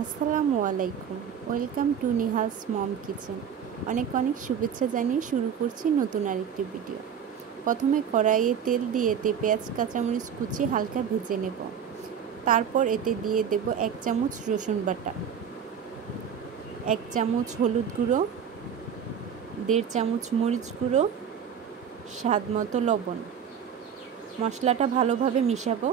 আসসালামু আলাইকুম। Welcome to Nihal's mom kitchen. অনেক শুভেচ্ছা জানিয়ে শুরু করছি নতুন আরেকটি ভিডিও। প্রথমে কড়াইয়ে তেল দিয়ে পেঁয়াজ কাঁচামরিচ কুচি হালকা ভেজে নেব। তারপর এতে দিয়ে দেব 1 চামচ রসুন বাটা, 1 চামচ হলুদ গুঁড়ো, 1.5 চামচ মরিচ গুঁড়ো, স্বাদ মতো লবণ। মশলাটা ভালোভাবে মিশাবো।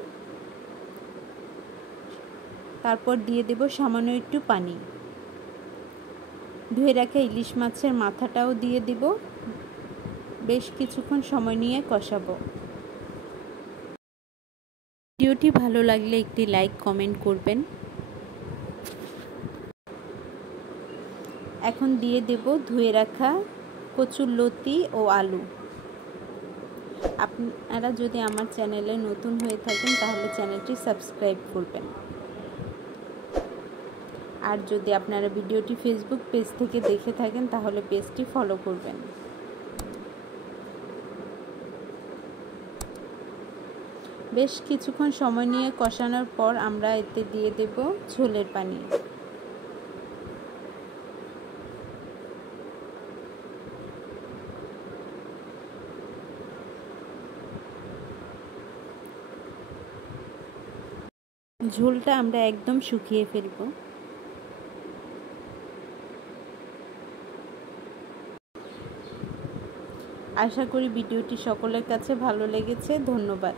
তারপর দিয়ে দেব সামান্য একটু পানি। ধুয়ে রাখা ইলিশ মাছের মাথাটাও দিয়ে দেব। বেশ কিছুক্ষণ সময় নিয়ে কষাবো। ভিডিওটি ভালো লাগলে একটি লাইক কমেন্ট করবেন। এখন দিয়ে দেব ধুয়ে রাখা কচুরলতি ও আলু। আপনারা যদি আমার চ্যানেলে নতুন হয়ে থাকেন তাহলে চ্যানেলটি সাবস্ক্রাইব করবেন। আর যদি আপনারা ভিডিওটি ফেসবুক পেজ থেকে দেখে থাকেন তাহলে পেজটি ফলো করবেন। বেশ কিছুক্ষণ সময় নিয়ে কষানোর পর আমরা এতে দিয়ে দেব ঝোলের পানি। ঝোলটা আমরা একদম শুকিয়ে ফেলব। আশা করি ভিডিওটি সকলের কাছে ভালো লেগেছে। ধন্যবাদ।